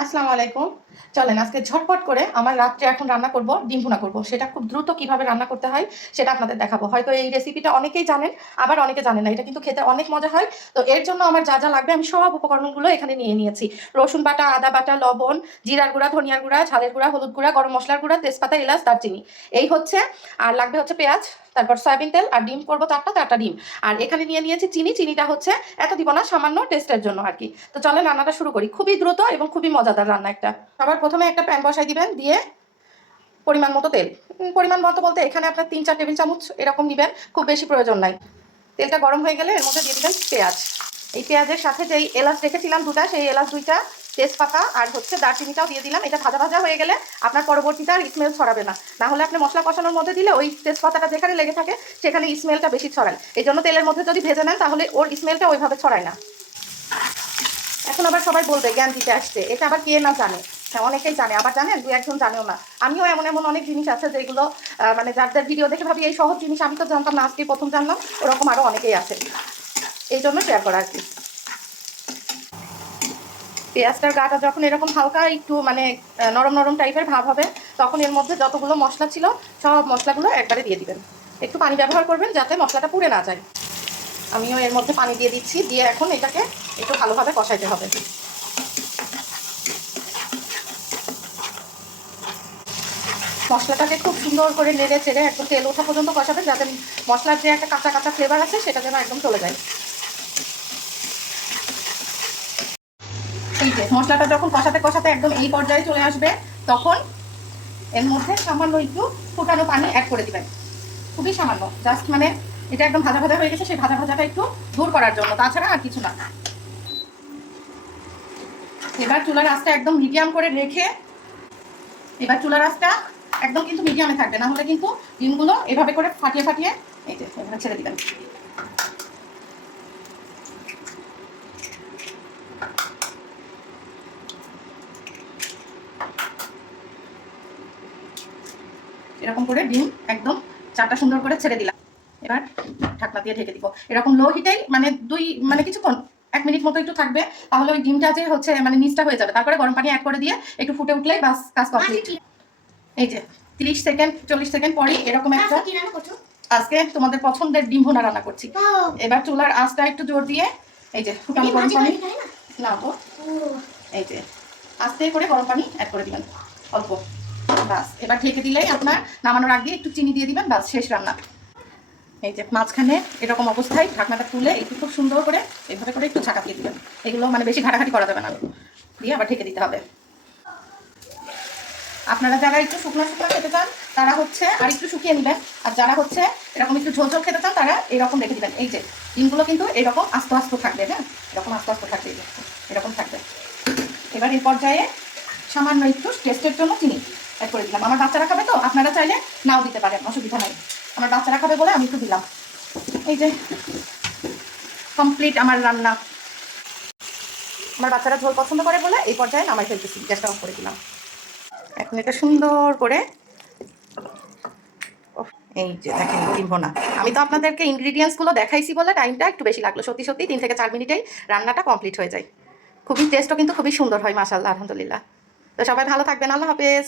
আসসালামু আলাইকুম। চলেন আজকে ঝটপট করে আমার রাত্রে এখন রান্না করব, ডিম ভুনা করব। সেটা খুব দ্রুত কিভাবে রান্না করতে হয় সেটা আপনাদের দেখাবো। হয়তো এই রেসিপিটা অনেকেই জানেন, আবার অনেকে জানেন না। এটা কিন্তু খেতে অনেক মজা হয়। তো এর জন্য আমার যা যা লাগবে আমি সব উপকরণগুলো এখানে নিয়ে নিয়েছি। রসুন বাটা, আদা বাটা, লবণ, জিরার গুঁড়া, ধনিয়ার গুঁড়া, ঝালের গুঁড়া, হলুদ গুঁড়া, গরম মশলার গুঁড়া, তেজপাতা, এলাচ, দারচিনি। এই হচ্ছে। আর লাগবে হচ্ছে পেঁয়াজ, তারপর সয়াবিন তেল, আর ডিম করবো চারটা ডিম। আর এখানে নিয়ে নিয়েছি চিনি। চিনিটা হচ্ছে এত দিব না, সামান্য টেস্টের জন্য আর কি। তো চলেন রান্নাটা শুরু করি। খুবই দ্রুত এবং খুবই মজাদার রান্না একটা। সবার প্রথমে একটা প্যান বসাই দিবেন, দিয়ে পরিমাণ মতো তেল। পরিমাণ মতো বলতে এখানে আপনার 3-4 টেবিল চামচ এরকম দিবেন, খুব বেশি প্রয়োজন নাই। তেলটা গরম হয়ে গেলে এর মধ্যে দিয়ে দিবেন পেঁয়াজ। এই পেঁয়াজের সাথে যেই এলাচ রেখেছিলাম দুটা, সেই এলাচ দুইটা, তেজপাতা আর হচ্ছে দারচিনিটাও দিয়ে দিলাম। এটা ভাজা ভাজা হয়ে গেলে আপনার পরবর্তীতে আর স্মেল ছড়াবে না। না হলে আপনি মশলা কষানোর মধ্যে দিলে ওই তেজপাতাটা যেখানে লেগে থাকে সেখানে স্মেলটা বেশি ছড়ায়। এই জন্য তেলের মধ্যে যদি ভেজে নেন তাহলে ওর স্মেলটা ওইভাবে ছড়ায় না। এখন আবার সবাই বলবে জ্ঞান দিতে আসছে, এটা আবার কে না জানে। হ্যাঁ, অনেকেই জানে, আবার জানেন দু একজন জানেও না। আমিও এমন এমন অনেক জিনিস আছে যেগুলো মানে যাদের ভিডিও দেখে ভাবি এই সহজ জিনিস আমি তো জানতাম না, আজকে প্রথম জানলাম। ওরকম আরও অনেকেই আছে, এই জন্য শেয়ার করা আর কি। পেঁয়াজটার গাটা যখন এরকম হালকা একটু মানে নরম নরম টাইপের ভাব হবে, তখন এর মধ্যে যতগুলো মশলা ছিল সব মশলাগুলো একবারে দিয়ে দিবেন। একটু পানি ব্যবহার করবেন যাতে মশলাটা পুড়ে না যায়। আমিও এর মধ্যে পানি দিয়ে দিচ্ছি, দিয়ে এখন এটাকে একটু ভালোভাবে কষাইতে হবে। মশলাটাকে খুব সুন্দর করে নেড়ে চেড়ে একদম তেল ওঠা পর্যন্ত কষাবেন, যাতে মশলার যে একটা কাঁচা কাঁচা ফ্লেভার আছে সেটা যেন একদম চলে যায়। এই যে মশলাটা যখন কষাতে কষাতে একদম এই পর্যায়ে চলে আসবে, তখন এর মধ্যে সামান্য একটু ফুটানো পানি অ্যাড করে দিবেন। খুবই সামান্য, জাস্ট মানে এটা একদম ভাজা ভাজা হয়ে গেছে, সেই ভাজা ভাজাটা একটু দূর করার জন্য, তাছাড়া আর কিছু না। এবার চুলার আঁচটা একদম মিডিয়াম করে রেখে, এবার চুলার আঁচটা একদম কিন্তু মিডিয়ামে থাকবে, না হলে কিন্তু ডিমগুলো এভাবে করে ফাটিয়ে ফাটিয়ে এই যে এভাবে ছেড়ে দিবেন। এরকম করে ডিম একদম চারটা সুন্দর করে ছেড়ে দিলাম। এবার ঢাকনা দিয়ে ঢেকে দিব এরকম লো হিটেই, মানে কিছুক্ষণ 1 মিনিট মতো একটু থাকবে, তাহলে ওই ডিমটা যে হচ্ছে মানে নিচটা হয়ে যাবে। তারপরে গরম পানি অ্যাড করে দিয়ে একটু ফুটে উঠলেই বাস, কাজ কমপ্লিট। এই যে 30 সেকেন্ড 40 সেকেন্ড পরে এরকম একটা, আজকে তোমাদের পছন্দের ডিম ভুনা রান্না করছি। এবার চুলার আঁচটা একটু জোর দিয়ে এই যে ফুটানো গরম পানি, না তো এই যে আস্তে করে গরম পানি অ্যাড করে দিবেন অল্প, বাস। এবার ঢেকে দিলেই আপনার নামানোর আগে একটু চিনি দিয়ে দিবেন, বাস শেষ রান্না। এই যে মাঝখানে এরকম অবস্থায় ঢাকনাটা তুলে একটু খুব সুন্দর করে এইভাবে করে একটু ঝাঁকা দিয়ে দিবেন। এগুলো মানে বেশি ঘাটাঘাটি করা যাবে না, দিয়ে আবার ঢেকে দিতে হবে। আপনারা যারা একটু শুকনো শুকনো খেতে চান তারা হচ্ছে আর একটু শুকিয়ে নেবেন, আর যারা হচ্ছে এরকম একটু ঝোল ঝোল খেতে চান তারা এরকম রেখে দিবেন। এই যে ডিমগুলো কিন্তু এরকম আস্তে আস্তে থাকবে, হ্যাঁ এরকম আস্তে আস্তে থাকবে, এরকম থাকবে। এবার এই পর্যায়ে সামান্য একটু টেস্টের জন্য চিনি অ্যাড করে দিলাম। আমার বাচ্চারা খাবে তো, আপনারা চাইলে নাও দিতে পারেন, অসুবিধা নাই। আমার বাচ্চারা খাবে বলে আমি একটু দিলাম। এই যে কমপ্লিট আমার রান্না। আমার বাচ্চারা ঝোল পছন্দ করে বলে এই পর্যায়ে নামাই ফেলতেছি, গ্যাসটা অফ করে দিলাম। এখন এটা সুন্দর করে, এই যে দেখেন ডিম ভুনা। আমি তো আপনাদেরকে ইনগ্রিডিয়েন্টসগুলো দেখাইছি বলে টাইমটা একটু বেশি লাগলো। সত্যি সত্যি 3 থেকে 4 মিনিটেই রান্নাটা কমপ্লিট হয়ে যায়। খুবই টেস্টও কিন্তু খুবই সুন্দর হয়, মাশাআল্লাহ, আলহামদুলিল্লাহ। তো সবাই ভালো থাকবেন, আল্লাহ হাফেজ।